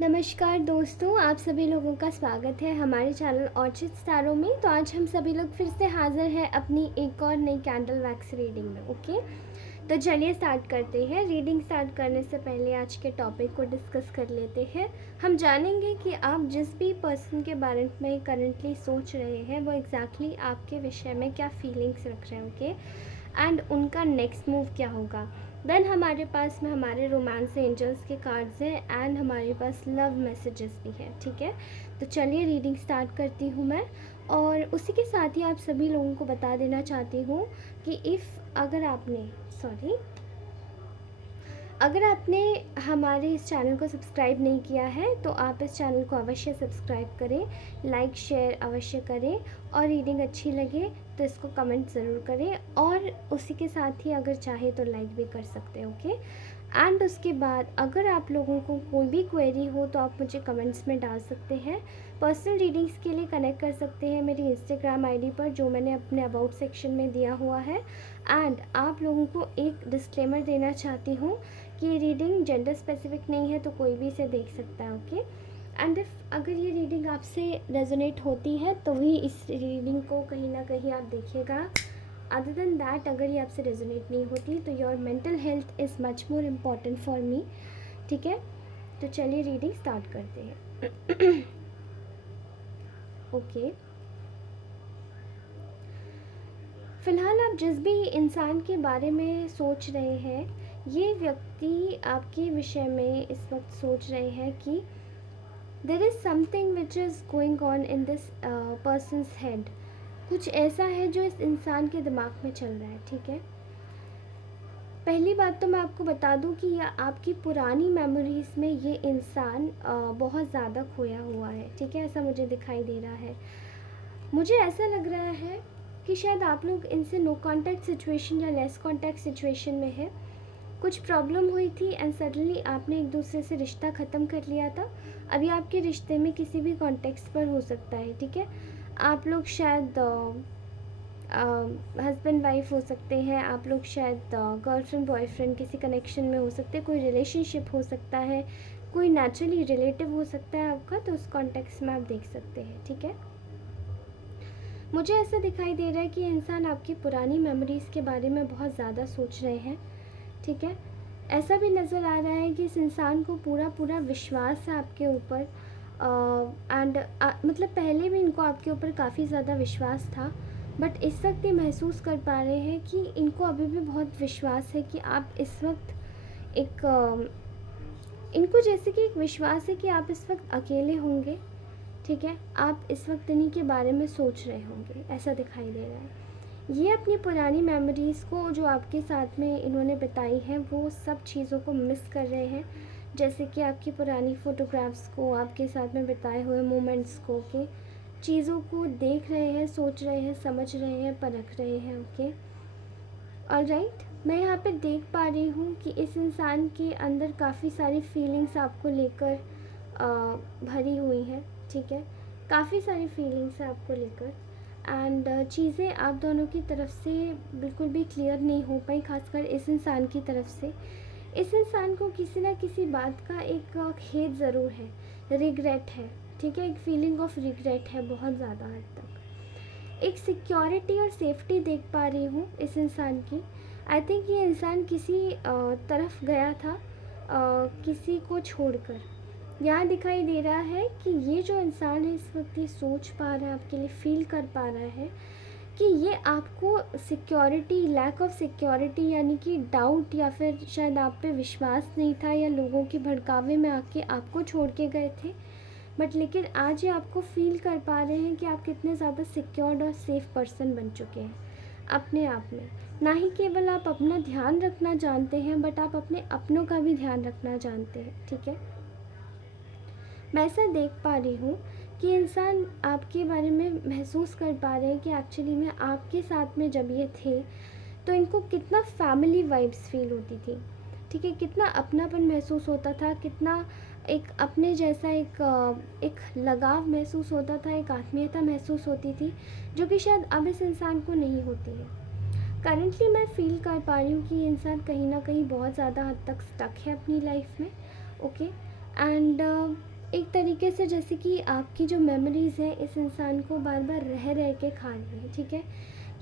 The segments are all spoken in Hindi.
नमस्कार दोस्तों, आप सभी लोगों का स्वागत है हमारे चैनल ऑर्चिड स्टारों में। तो आज हम सभी लोग फिर से हाज़िर हैं अपनी एक और नई कैंडल वैक्स रीडिंग में। ओके, तो चलिए स्टार्ट करते हैं। रीडिंग स्टार्ट करने से पहले आज के टॉपिक को डिस्कस कर लेते हैं। हम जानेंगे कि आप जिस भी पर्सन के बारे में करंटली सोच रहे हैं वो एग्जैक्टली आपके विषय में क्या फीलिंग्स रख रहे हैं। ओके, एंड उनका नेक्स्ट मूव क्या होगा। देन हमारे पास में हमारे रोमांस एंजल्स के कार्ड्स हैं एंड हमारे पास लव मैसेजेस भी हैं। ठीक है, तो चलिए रीडिंग स्टार्ट करती हूँ मैं। और उसी के साथ ही आप सभी लोगों को बता देना चाहती हूँ कि अगर आपने हमारे इस चैनल को सब्सक्राइब नहीं किया है तो आप इस चैनल को अवश्य सब्सक्राइब करें, लाइक शेयर अवश्य करें, और रीडिंग अच्छी लगे तो इसको कमेंट ज़रूर करें, और उसी के साथ ही अगर चाहे तो लाइक भी कर सकते हैं। ओके, एंड उसके बाद अगर आप लोगों को कोई भी क्वेरी हो तो आप मुझे कमेंट्स में डाल सकते हैं। पर्सनल रीडिंग्स के लिए कनेक्ट कर सकते हैं मेरी इंस्टाग्राम आईडी पर, जो मैंने अपने अबाउट सेक्शन में दिया हुआ है। एंड आप लोगों को एक डिस्क्लेमर देना चाहती हूँ कि रीडिंग जेंडर स्पेसिफिक नहीं है, तो कोई भी इसे देख सकता है। ओके, एंड अगर ये रीडिंग आपसे रेजोनेट होती है तो ही इस रीडिंग को कहीं ना कहीं आप देखिएगा। अदर देन दैट, अगर ये आपसे रेजोनेट नहीं होती तो your mental health is much more important for me. ठीक है, तो चलिए रीडिंग स्टार्ट करते हैं। ओके, फ़िलहाल आप जिस भी इंसान के बारे में सोच रहे हैं, ये व्यक्ति आपके विषय में इस वक्त सोच रहे हैं कि there is something which is going on in this persons head. कुछ ऐसा है जो इस इंसान के दिमाग में चल रहा है। ठीक है, पहली बात तो मैं आपको बता दूं कि यह आपकी पुरानी मेमोरीज़ में ये इंसान बहुत ज़्यादा खोया हुआ है। ठीक है, ऐसा मुझे दिखाई दे रहा है। मुझे ऐसा लग रहा है कि शायद आप लोग इनसे नो कांटेक्ट सिचुएशन या लेस कांटेक्ट सिचुएशन में है। कुछ प्रॉब्लम हुई थी एंड सडनली आपने एक दूसरे से रिश्ता ख़त्म कर लिया था। अभी आपके रिश्ते में किसी भी कॉन्टेक्स्ट पर हो सकता है। ठीक है, आप लोग शायद हस्बैंड वाइफ हो सकते हैं, आप लोग शायद गर्लफ्रेंड बॉयफ्रेंड किसी कनेक्शन में हो सकते हैं, कोई रिलेशनशिप हो सकता है, कोई नेचुरली रिलेटिव हो सकता है आपका, तो उस कॉन्टेक्स्ट में आप देख सकते हैं। ठीक है, मुझे ऐसा दिखाई दे रहा है कि इंसान आपकी पुरानी मेमोरीज़ के बारे में बहुत ज़्यादा सोच रहे हैं। ठीक है, ऐसा भी नज़र आ रहा है कि इस इंसान को पूरा विश्वास है आपके ऊपर, एंड मतलब पहले भी इनको आपके ऊपर काफ़ी ज़्यादा विश्वास था, बट इस वक्त ये महसूस कर पा रहे हैं कि इनको अभी भी बहुत विश्वास है कि आप इस वक्त इनको जैसे कि एक विश्वास है कि आप इस वक्त अकेले होंगे। ठीक है, आप इस वक्त इन्हीं के बारे में सोच रहे होंगे, ऐसा दिखाई दे रहा है। ये अपनी पुरानी मेमोरीज़ को जो आपके साथ में इन्होंने बिताई है वो सब चीज़ों को मिस कर रहे हैं, जैसे कि आपकी पुरानी फ़ोटोग्राफ्स को, आपके साथ में बिताए हुए मोमेंट्स को, के चीज़ों को देख रहे हैं, सोच रहे हैं, समझ रहे हैं, परख रहे हैं। ओके, ऑलराइट, मैं यहाँ पे देख पा रही हूँ कि इस इंसान के अंदर काफ़ी सारी फीलिंग्स आपको लेकर भरी हुई हैं। ठीक है, काफ़ी सारी फीलिंग्स हैं आपको लेकर, एंड चीज़ें आप दोनों की तरफ से बिल्कुल भी क्लियर नहीं हो पाई, खासकर इस इंसान की तरफ से। इस इंसान को किसी ना किसी बात का एक खेद ज़रूर है, रिग्रेट है। ठीक है, एक फीलिंग ऑफ रिग्रेट है बहुत ज़्यादा हद तक। एक सिक्योरिटी और सेफ्टी देख पा रही हूँ इस इंसान की। आई थिंक ये इंसान किसी तरफ गया था, किसी को छोड़कर। यहाँ दिखाई दे रहा है कि ये जो इंसान है इस वक्त ये सोच पा रहा है, आपके लिए फील कर पा रहा है कि ये आपको सिक्योरिटी, लैक ऑफ सिक्योरिटी यानी कि डाउट, या फिर शायद आप पे विश्वास नहीं था, या लोगों के भड़कावे में आके आपको छोड़ के गए थे, बट लेकिन आज ये आपको फील कर पा रहे हैं कि आप कितने ज़्यादा सिक्योर्ड और सेफ पर्सन बन चुके हैं अपने आप में। ना ही केवल आप अपना ध्यान रखना जानते हैं, बट आप अपने अपनों का भी ध्यान रखना जानते हैं। ठीक है, मैं ऐसा देख पा रही हूँ कि इंसान आपके बारे में महसूस कर पा रहे हैं कि एक्चुअली में आपके साथ में जब ये थे तो इनको कितना फैमिली वाइब्स फील होती थी। ठीक है, कितना अपनापन महसूस होता था, कितना एक अपने जैसा एक लगाव महसूस होता था, एक आत्मीयता महसूस होती थी, जो कि शायद अब इस इंसान को नहीं होती है। करंटली मैं फील कर पा रही हूँ कि ये इंसान कहीं ना कहीं बहुत ज़्यादा हद तक स्टक है अपनी लाइफ में। ओके, एंड एक तरीके से जैसे कि आपकी जो मेमोरीज़ हैं इस इंसान को बार बार रह रह के खा रही हैं, ठीक है।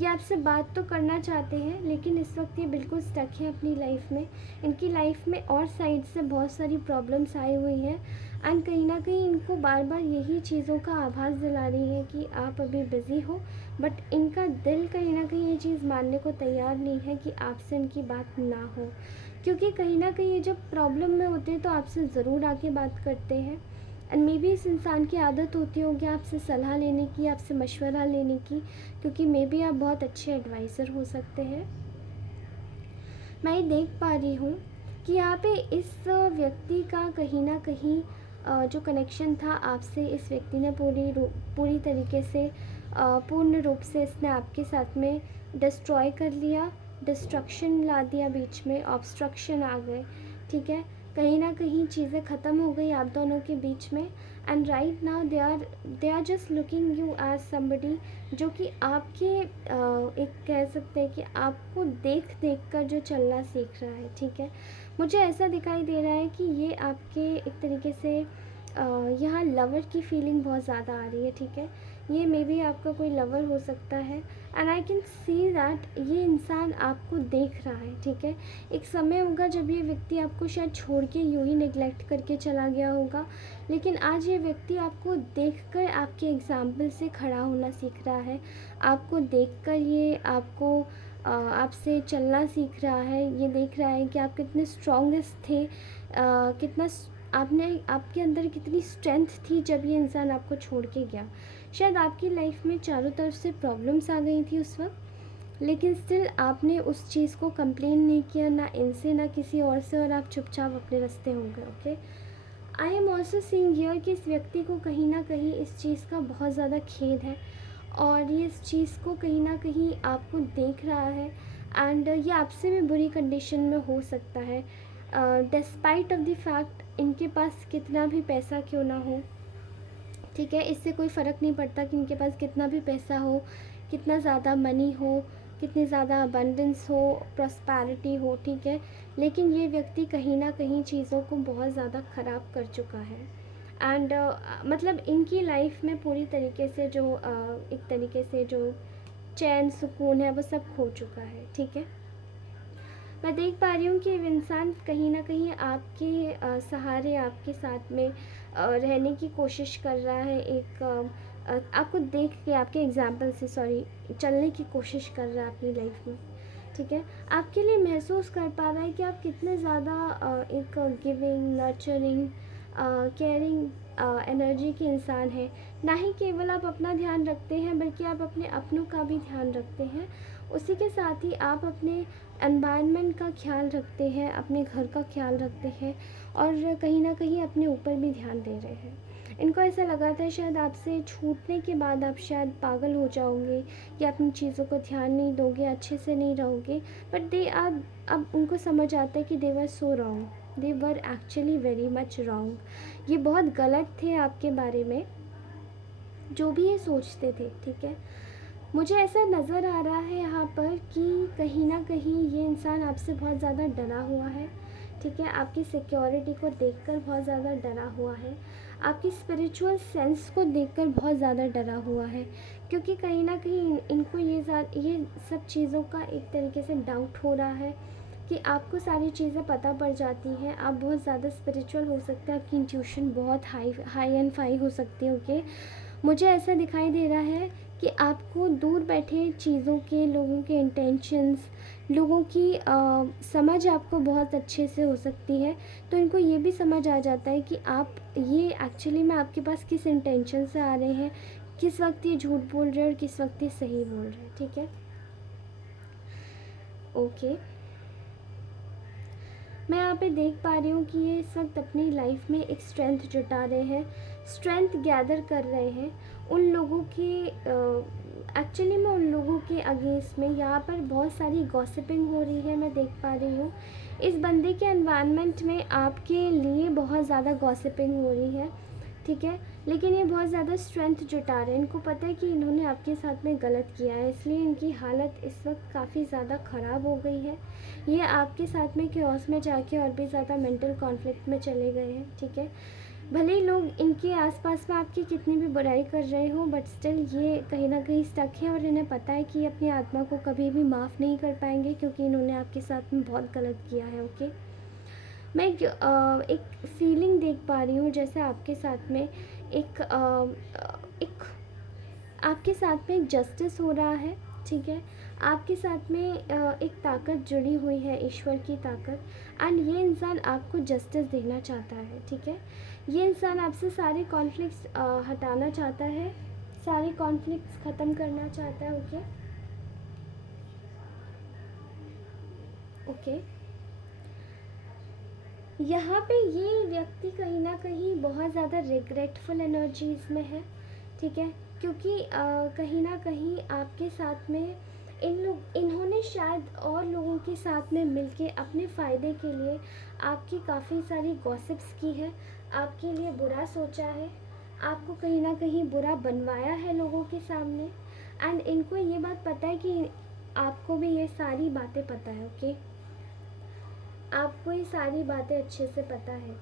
ये आपसे बात तो करना चाहते हैं लेकिन इस वक्त ये बिल्कुल स्टक हैं अपनी लाइफ में। इनकी लाइफ में और साइड से बहुत सारी प्रॉब्लम्स आई हुई हैं एंड कहीं ना कहीं इनको बार बार यही चीज़ों का आभास दिला रही है कि आप अभी बिज़ी हो, बट इनका दिल कहीं ना कहीं ये चीज़ मानने को तैयार नहीं है कि आपसे इनकी बात ना हो, क्योंकि कहीं ना कहीं ये जब प्रॉब्लम में होते हैं तो आपसे ज़रूर आके बात करते हैं। एंड मे बी इस इंसान की आदत होती होगी आपसे सलाह लेने की, आपसे मशवरा लेने की, क्योंकि मे बी आप बहुत अच्छे एडवाइज़र हो सकते हैं। मैं ये देख पा रही हूँ कि यहाँ पे इस व्यक्ति का कहीं ना कहीं जो कनेक्शन था आपसे, इस व्यक्ति ने पूरी तरीके से पूर्ण रूप से इसने आपके साथ में डिस्ट्रॉय कर लिया, डिस्ट्रक्शन ला दिया, बीच में ऑब्स्ट्रक्शन आ गए, ठीक है। कहीं ना कहीं चीज़ें ख़त्म हो गई आप दोनों के बीच में and right now they are just looking you as somebody जो कि आपके एक कह सकते हैं कि आपको देख देख कर जो चलना सीख रहा है, ठीक है। मुझे ऐसा दिखाई दे रहा है कि ये आपके एक तरीके से यहाँ लवर की फीलिंग बहुत ज़्यादा आ रही है, ठीक है। ये मे बी आपका कोई लवर हो सकता है and I can see that ये इंसान आपको देख रहा है, ठीक है। एक समय होगा जब ये व्यक्ति आपको शायद छोड़ के यूँ ही निगलेक्ट करके चला गया होगा, लेकिन आज ये व्यक्ति आपको देखकर आपके एग्जाम्पल से खड़ा होना सीख रहा है। आपको देखकर ये आपको आपसे चलना सीख रहा है। ये देख रहा है कि आप कितने स्ट्रॉन्गेस्ट थे, आपके अंदर कितनी स्ट्रेंथ थी जब ये इंसान आपको छोड़ के गया। शायद आपकी लाइफ में चारों तरफ से प्रॉब्लम्स आ गई थी उस वक्त, लेकिन स्टिल आपने उस चीज़ को कंप्लेन नहीं किया, ना इनसे ना किसी और से, और आप चुपचाप अपने रास्ते हो गए, okay. I am also seeing here कि इस व्यक्ति को कहीं ना कहीं इस चीज़ का बहुत ज़्यादा खेद है और ये इस चीज़ को कहीं ना कहीं आपको देख रहा है एंड ये आपसे भी बुरी कंडीशन में हो सकता है, डिस्पाइट ऑफ द फैक्ट इनके पास कितना भी पैसा क्यों ना हो, ठीक है। इससे कोई फ़र्क नहीं पड़ता कि इनके पास कितना भी पैसा हो, कितना ज़्यादा मनी हो, कितनी ज़्यादा अबंडेंस हो, प्रॉस्पैरिटी हो, ठीक है। लेकिन ये व्यक्ति कहीं ना कहीं चीज़ों को बहुत ज़्यादा ख़राब कर चुका है एंड मतलब इनकी लाइफ में पूरी तरीके से जो एक तरीके से जो चैन सुकून है वो सब खो चुका है, ठीक है। मैं देख पा रही हूँ कि ये इंसान कहीं ना कहीं आपके सहारे, आपके साथ में रहने की कोशिश कर रहा है, एक आपको देख के, आपके एग्जाम्पल से चलने की कोशिश कर रहा है अपनी लाइफ में, ठीक है। आपके लिए महसूस कर पा रहा है कि आप कितने ज़्यादा एक गिविंग, नर्चरिंग, केयरिंग एनर्जी के इंसान हैं। ना ही केवल आप अपना ध्यान रखते हैं बल्कि आप अपने अपनों का भी ध्यान रखते हैं। उसी के साथ ही आप अपने एनवायरनमेंट का ख्याल रखते हैं, अपने घर का ख्याल रखते हैं और कहीं ना कहीं अपने ऊपर भी ध्यान दे रहे हैं। इनको ऐसा लगा था शायद आपसे छूटने के बाद आप शायद पागल हो जाओगे या अपनी चीज़ों को ध्यान नहीं दोगे, अच्छे से नहीं रहोगे, बट अब उनको समझ आता है कि they were so wrong, they were actually very much wrong. ये बहुत गलत थे आपके बारे में जो भी ये सोचते थे, ठीक है। मुझे ऐसा नज़र आ रहा है यहाँ पर कि कहीं ना कहीं ये इंसान आपसे बहुत ज़्यादा डरा हुआ है, ठीक है। आपकी सिक्योरिटी को देखकर बहुत ज़्यादा डरा हुआ है, आपकी स्पिरिचुअल सेंस को देखकर बहुत ज़्यादा डरा हुआ है, क्योंकि कहीं ना कहीं इनको ये सब चीज़ों का एक तरीके से डाउट हो रहा है कि आपको सारी चीज़ें पता पड़ जाती हैं, आप बहुत ज़्यादा स्पिरिचुअल हो सकते हैं, आपकी इंट्यूशन बहुत हाई एंड फाई हो सकती है, ओके। मुझे ऐसा दिखाई दे रहा है कि आपको दूर बैठे चीज़ों के, लोगों के इंटेंशंस, लोगों की समझ आपको बहुत अच्छे से हो सकती है। तो इनको ये भी समझ आ जाता है कि आप ये एक्चुअली में आपके पास किस इंटेंशन से आ रहे हैं, किस वक्त ये झूठ बोल रहे हैं और किस वक्त ये सही बोल रहे हैं, ठीक है, ओके। मैं यहाँ पे देख पा रही हूँ कि ये इस वक्त अपनी लाइफ में एक स्ट्रेंथ जुटा रहे हैं, स्ट्रेंथ गैदर कर रहे हैं उन लोगों के एक्चुअली में उन लोगों के अगेंस्ट में। यहाँ पर बहुत सारी गॉसिपिंग हो रही है, मैं देख पा रही हूँ इस बंदे के एनवायरनमेंट में आपके लिए बहुत ज़्यादा गॉसिपिंग हो रही है, ठीक है। लेकिन ये बहुत ज़्यादा स्ट्रेंथ जुटा रहे हैं, इनको पता है कि इन्होंने आपके साथ में गलत किया है, इसलिए इनकी हालत इस वक्त काफ़ी ज़्यादा ख़राब हो गई है। ये आपके साथ में क्योस में जाके और भी ज़्यादा मेंटल कॉन्फ्लिक्ट में चले गए हैं, ठीक है। भले ही लोग इनके आसपास में आपकी कितनी भी बुराई कर रहे हो, बट स्टिल ये कहीं ना कहीं स्टक है और इन्हें पता है कि ये अपनी आत्मा को कभी भी माफ़ नहीं कर पाएंगे, क्योंकि इन्होंने आपके साथ में बहुत गलत किया है। ओके, मैं एक फीलिंग देख पा रही हूँ, जैसे आपके साथ में एक आपके साथ में एक जस्टिस हो रहा है, ठीक है। आपके साथ में एक ताकत जुड़ी हुई है, ईश्वर की ताकत, एंड ये इंसान आपको जस्टिस देना चाहता है, ठीक है। ये इंसान आपसे सारे कॉन्फ्लिक्ट्स हटाना चाहता है, सारे कॉन्फ्लिक्ट्स ख़त्म करना चाहता है। ओके ओके, यहाँ पे ये व्यक्ति कहीं ना कहीं बहुत ज़्यादा रिग्रेटफुल एनर्जीज़ में है, ठीक है। क्योंकि कहीं ना कहीं आपके साथ में इन्होंने शायद और लोगों के साथ में मिलके अपने फ़ायदे के लिए आपकी काफ़ी सारी गॉसिप्स की है, आपके लिए बुरा सोचा है, आपको कहीं ना कहीं बुरा बनवाया है लोगों के सामने, एंड इनको ये बात पता है कि आपको भी ये सारी बातें पता है। ओके, आपको ये सारी बातें अच्छे से पता है।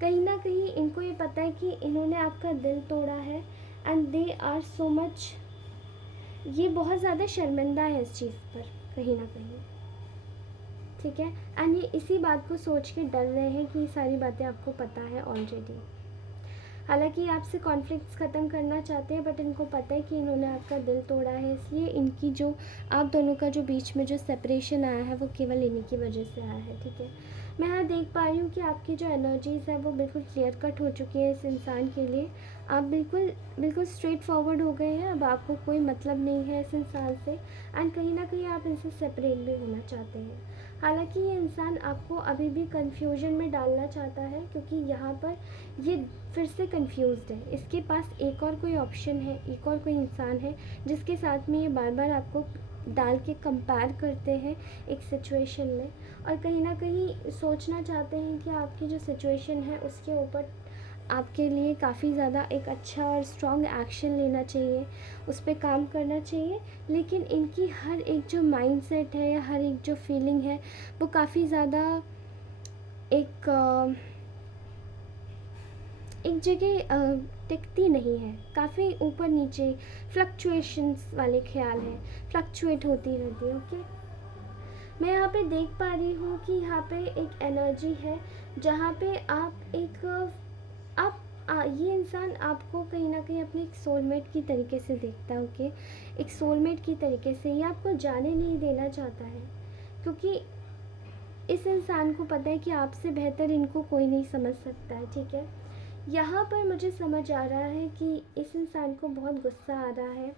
कहीं ना कहीं इनको ये पता है कि इन्होंने आपका दिल तोड़ा है, and they are so much, ये बहुत ज़्यादा शर्मिंदा है इस चीज़ पर कहीं ना कहीं, ठीक है। एंड ये इसी बात को सोच के डर रहे हैं कि ये सारी बातें आपको पता है ऑलरेडी। हालांकि आपसे कॉन्फ्लिक्ट्स ख़त्म करना चाहते हैं, बट इनको पता है कि इन्होंने आपका दिल तोड़ा है, इसलिए इनकी जो आप दोनों का जो बीच में जो सेपरेशन आया है वो केवल इन्हीं की वजह से आया है, ठीक है। मैं यहाँ देख पा रही हूँ कि आपकी जो एनर्जीज़ है वो बिल्कुल क्लियर कट हो चुकी है इस इंसान के लिए। आप बिल्कुल बिल्कुल स्ट्रेट फॉरवर्ड हो गए हैं, अब आपको कोई मतलब नहीं है इस इंसान से, एंड कहीं ना कहीं आप इनसे सेपरेट भी होना चाहते हैं। हालांकि ये इंसान आपको अभी भी कन्फ्यूजन में डालना चाहता है, क्योंकि यहाँ पर ये फिर से कंफ्यूज्ड है। इसके पास एक और कोई ऑप्शन है, एक और कोई इंसान है जिसके साथ में ये बार बार आपको डाल के कंपेयर करते हैं एक सिचुएशन में, और कहीं ना कहीं सोचना चाहते हैं कि आपकी जो सिचुएशन है उसके ऊपर आपके लिए काफ़ी ज़्यादा एक अच्छा और स्ट्रॉन्ग एक्शन लेना चाहिए, उस पर काम करना चाहिए। लेकिन इनकी हर एक जो माइंडसेट है या हर एक जो फीलिंग है वो काफ़ी ज़्यादा एक एक जगह टिकती नहीं है, काफ़ी ऊपर नीचे फ्लक्चुएशंस वाले ख्याल हैं, फ्लक्चुएट होती रहती है। ओके, मैं यहाँ पे देख पा रही हूँ कि यहाँ पे एक एनर्जी है जहाँ पे आप ये इंसान आपको कहीं ना कहीं अपने एक सोलमेट की तरीके से देखता है। ओके, एक सोलमेट की तरीके से ये आपको जाने नहीं देना चाहता है, क्योंकि इस इंसान को पता है कि आपसे बेहतर इनको कोई नहीं समझ सकता है, ठीक है। यहाँ पर मुझे समझ आ रहा है कि इस इंसान को बहुत गुस्सा आ रहा है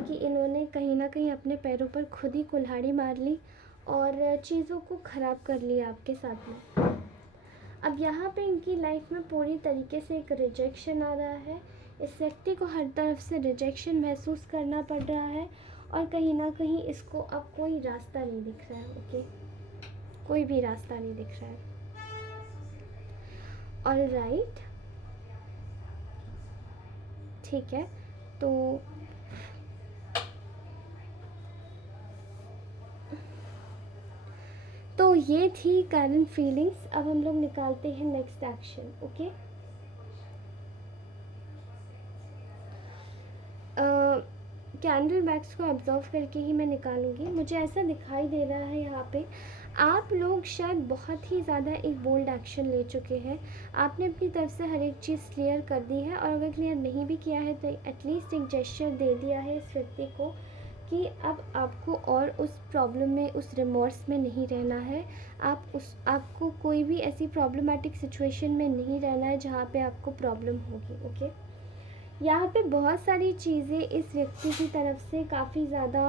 कि इन्होंने कहीं ना कहीं अपने पैरों पर खुद ही कुल्हाड़ी मार ली और चीज़ों को ख़राब कर लिया आपके साथ में। अब यहाँ पे इनकी लाइफ में पूरी तरीके से एक रिजेक्शन आ रहा है, इस व्यक्ति को हर तरफ से रिजेक्शन महसूस करना पड़ रहा है, और कहीं ना कहीं इसको अब कोई रास्ता नहीं दिख रहा है। ओके, कोई भी रास्ता नहीं दिख रहा है। ऑलराइट, ठीक है। तो ये थी करंट फीलिंग्स। अब हम लोग निकालते हैं next action. Okay, candle bags को ऑब्जर्व करके ही मैं निकालूंगी। मुझे ऐसा दिखाई दे रहा है यहाँ पे आप लोग शायद बहुत ही ज़्यादा एक बोल्ड एक्शन ले चुके हैं। आपने अपनी तरफ से हर एक चीज़ क्लियर कर दी है, और अगर क्लियर नहीं भी किया है तो एटलीस्ट एक जेस्चर दे दिया है इस व्यक्ति को कि अब आपको और उस प्रॉब्लम में, उस रिमोर्स में नहीं रहना है। आपको कोई भी ऐसी प्रॉब्लमेटिक सिचुएशन में नहीं रहना है जहाँ पे आपको प्रॉब्लम होगी। ओके, यहाँ पे बहुत सारी चीज़ें इस व्यक्ति की तरफ से काफ़ी ज़्यादा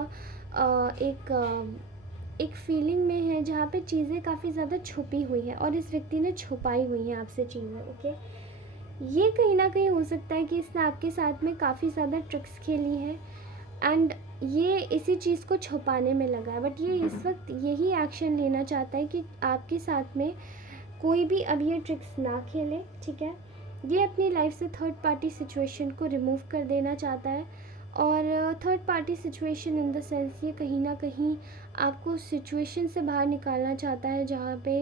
एक फीलिंग में है जहाँ पे चीज़ें काफ़ी ज़्यादा छुपी हुई है, और इस व्यक्ति ने छुपाई हुई है आपसे चीज़ें। ओके, ये कहीं ना कहीं हो सकता है कि इसने आपके साथ में काफ़ी ज़्यादा ट्रिक्स खेली है, एंड ये इसी चीज़ को छुपाने में लगा है, बट ये इस वक्त यही एक्शन लेना चाहता है कि आपके साथ में कोई भी अब ये ट्रिक्स ना खेले, ठीक है। ये अपनी लाइफ से थर्ड पार्टी सिचुएशन को रिमूव कर देना चाहता है। और third party situation in the sense ये कहीं ना कहीं आपको सिचुएशन से बाहर निकालना चाहता है जहाँ पे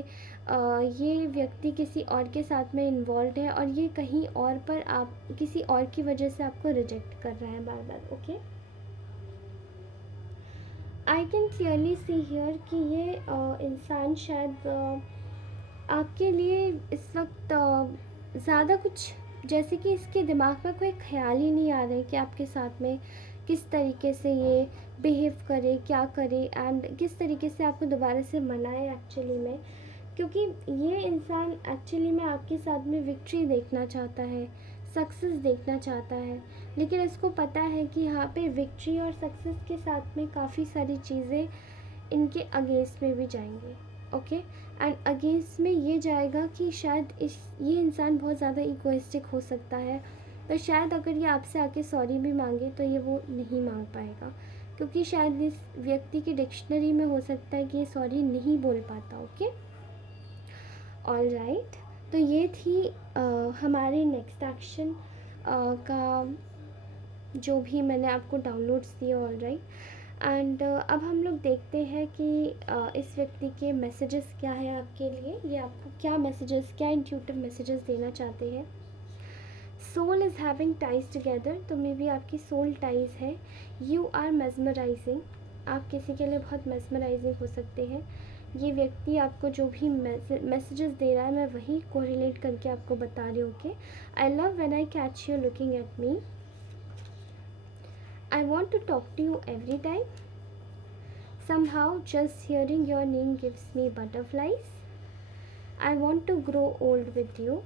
ये व्यक्ति किसी और के साथ में इन्वॉल्व है और ये कहीं और पर आप किसी और की वजह से आपको रिजेक्ट कर रहा है बार बार। Okay, I can clearly see here कि ये इंसान शायद आपके लिए इस वक्त ज़्यादा कुछ, जैसे कि इसके दिमाग में कोई ख्याल ही नहीं आ रहा है कि आपके साथ में किस तरीके से ये बिहेव करे, क्या करे एंड किस तरीके से आपको दोबारा से मनाए एक्चुअली में। क्योंकि ये इंसान एक्चुअली में आपके साथ में विक्ट्री देखना चाहता है, सक्सेस देखना चाहता है, लेकिन इसको पता है कि यहाँ पे विक्ट्री और सक्सेस के साथ में काफ़ी सारी चीज़ें इनके अगेंस्ट में भी जाएंगी। ओके, एंड अगेंस्ट में ये जाएगा कि शायद ये इंसान बहुत ज़्यादा इगोइस्टिक हो सकता है, तो शायद अगर ये आपसे आके सॉरी भी मांगे तो ये वो नहीं मांग पाएगा, क्योंकि शायद इस व्यक्ति की डिक्शनरी में हो सकता है कि ये सॉरी नहीं बोल पाता। ओके, ऑल राइट, तो ये थी हमारे नेक्स्ट एक्शन का जो भी मैंने आपको डाउनलोड्स दिए। ऑल राइट, एंड अब हम लोग देखते हैं कि इस व्यक्ति के मैसेजेस क्या है आपके लिए, ये आपको क्या मैसेजेस, क्या इंट्यूटिव मैसेजेस देना चाहते हैं। Soul is having ties together, तो मे बी आपकी सोल टाइज है। यू आर मेस्मराइजिंग, आप किसी के लिए बहुत मेस्मराइजिंग हो सकते हैं। ये व्यक्ति आपको जो भी मैसेजेस दे रहा है मैं वही कोरिलेट करके आपको बता रही हूँ कि I love when I catch you looking at me, I want to talk to you every time. Somehow just hearing your name gives me butterflies. I want to grow old with you.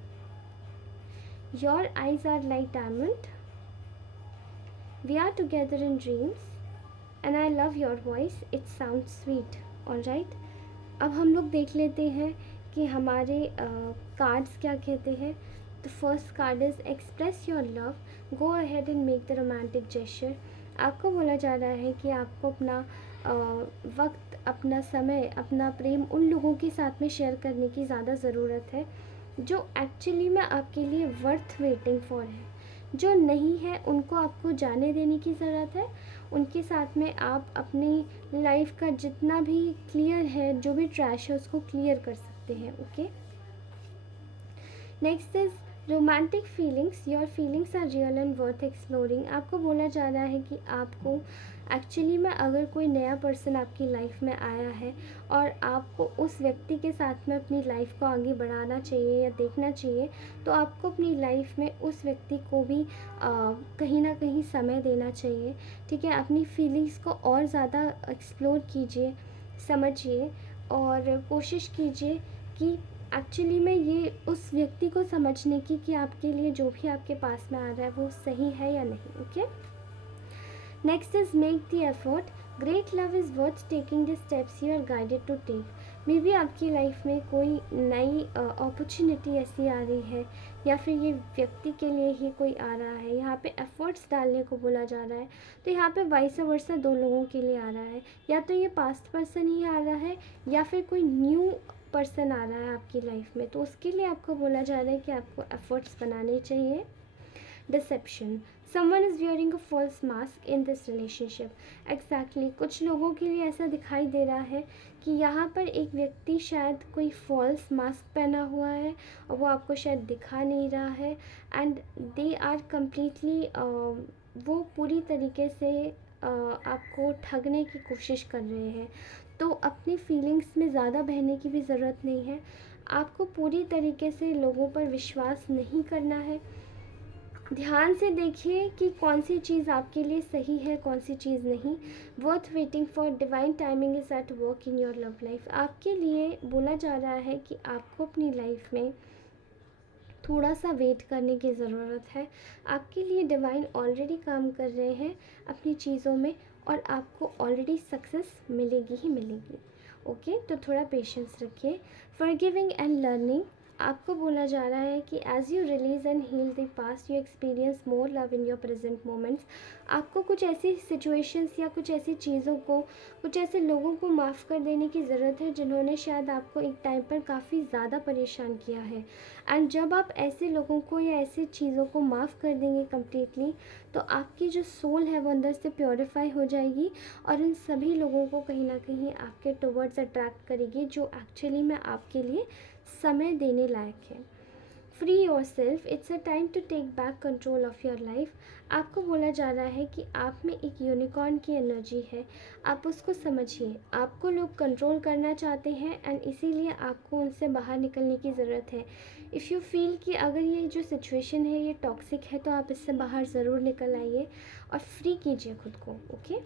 Your eyes are like diamond. We are together in dreams. And I love your voice. It sounds sweet. Alright. अब हम लोग देख लेते हैं कि हमारे कार्ड्स क्या कहते हैं। The first card is express your love, go ahead and make the romantic gesture. आपको बोला जा रहा है कि आपको अपना वक्त, अपना समय, अपना प्रेम उन लोगों के साथ में शेयर करने की ज़्यादा ज़रूरत है जो एक्चुअली में आपके लिए वर्थ वेटिंग फॉर है। जो नहीं है उनको आपको जाने देने की ज़रूरत है। उनके साथ में आप अपनी लाइफ का जितना भी क्लियर है, जो भी ट्रैश है उसको क्लियर कर सकते हैं। Okay, next is romantic feelings, your feelings are real and worth exploring. आपको बोला जा रहा है कि आपको एक्चुअली में अगर कोई नया पर्सन आपकी लाइफ में आया है और आपको उस व्यक्ति के साथ में अपनी लाइफ को आगे बढ़ाना चाहिए या देखना चाहिए, तो आपको अपनी लाइफ में उस व्यक्ति को भी कहीं ना कहीं समय देना चाहिए। ठीक है, अपनी फीलिंग्स को और ज़्यादा एक्सप्लोर कीजिए, समझिए और कोशिश कीजिए कि एक्चुअली में ये उस व्यक्ति को समझने की कि आपके लिए जो भी आपके पास में आ रहा है वो सही है या नहीं। Okay, next is make the effort, great love is worth taking the steps you are guided to take. Maybe आपकी लाइफ में कोई नई अपॉर्चुनिटी ऐसी आ रही है या फिर ये व्यक्ति के लिए ही कोई आ रहा है, यहाँ पे एफर्ट्स डालने को बोला जा रहा है। तो यहाँ पे वाइस वर्सा दो लोगों के लिए आ रहा है, या तो ये पास्ट पर्सन ही आ रहा है या फिर कोई न्यू पर्सन आ रहा है आपकी लाइफ में, तो उसके लिए आपको बोला जा रहा है कि आपको एफर्ट्स बनाने चाहिए। Deception, someone is wearing a false mask in this relationship. Exactly, कुछ लोगों के लिए ऐसा दिखाई दे रहा है कि यहाँ पर एक व्यक्ति शायद कोई फॉल्स मास्क पहना हुआ है और वो आपको शायद दिखा नहीं रहा है एंड दे आर कम्प्लीटली वो पूरी तरीके से आपको ठगने की कोशिश कर रहे हैं। तो अपनी फीलिंग्स में ज़्यादा बहने की भी ज़रूरत नहीं है। आपको पूरी तरीके से लोगों पर विश्वास नहीं करना है। ध्यान से देखिए कि कौन सी चीज़ आपके लिए सही है, कौन सी चीज़ नहीं। Worth waiting for, divine timing is at work in your love life. आपके लिए बोला जा रहा है कि आपको अपनी लाइफ में थोड़ा सा वेट करने की ज़रूरत है। आपके लिए डिवाइन ऑलरेडी काम कर रहे हैं अपनी चीज़ों में और आपको ऑलरेडी सक्सेस मिलेगी ही मिलेगी। ओके, तो थोड़ा पेशेंस रखिए। फॉरगिविंग एंड लर्निंग, आपको बोला जा रहा है कि as you release and heal the past you experience more love in your present moments. आपको कुछ ऐसी सिचुएशंस या कुछ ऐसी चीज़ों को, कुछ ऐसे लोगों को माफ़ कर देने की ज़रूरत है जिन्होंने शायद आपको एक टाइम पर काफ़ी ज़्यादा परेशान किया है। एंड जब आप ऐसे लोगों को या ऐसी चीज़ों को माफ़ कर देंगे कम्प्लीटली, तो आपकी जो सोल है वो अंदर से प्योरीफाई हो जाएगी और उन सभी लोगों को कहीं ना कहीं आपके टुवर्ड्स अट्रैक्ट करेगी जो एक्चुअली में आपके लिए समय देने लायक है। Free yourself, it's a time to take back control of your life. आपको बोला जा रहा है कि आप में एक यूनिकॉर्न की एनर्जी है, आप उसको समझिए। आपको लोग कंट्रोल करना चाहते हैं एंड इसीलिए आपको उनसे बाहर निकलने की ज़रूरत है। इफ़ यू फील कि अगर ये जो सिचुएशन है ये टॉक्सिक है तो आप इससे बाहर ज़रूर निकल आइए और फ्री कीजिए खुद को। Okay,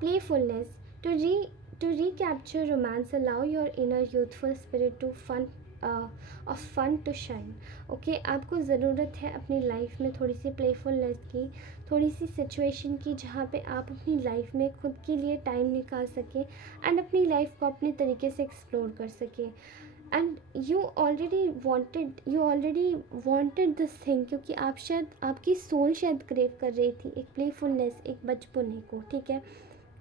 playfulness, to recapture romance, allow your inner youthful spirit to fun to shine. Okay, आपको ज़रूरत है अपनी लाइफ में थोड़ी सी प्लेफुलनेस की, थोड़ी सी सिचुएशन की जहाँ पे आप अपनी लाइफ में खुद के लिए टाइम निकाल सकें एंड अपनी लाइफ को अपने तरीके से एक्सप्लोर कर सकें। And you already wanted this thing, क्योंकि आप शायद, आपकी सोल शायद क्रेव कर रही थी एक प्लेफुलनेस, एक बचपने को। ठीक है,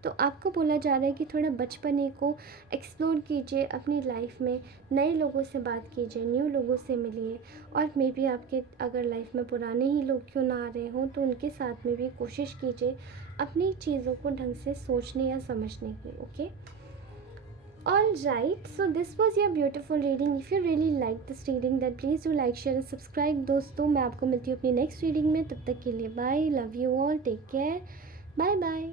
तो आपको बोला जा रहा है कि थोड़ा बचपने को एक्सप्लोर कीजिए अपनी लाइफ में, नए लोगों से बात कीजिए, न्यू लोगों से मिलिए। और मे बी आपके अगर लाइफ में पुराने ही लोग क्यों ना आ रहे हों तो उनके साथ में भी कोशिश कीजिए अपनी चीज़ों को ढंग से सोचने या समझने की। Okay, all right, so this was your beautiful reading. If you really like this reading that please do like share and subscribe. दोस्तों, मैं आपको मिलती हूँ अपनी नेक्स्ट रीडिंग में, तब तक के लिए bye, love you all, take care, bye bye.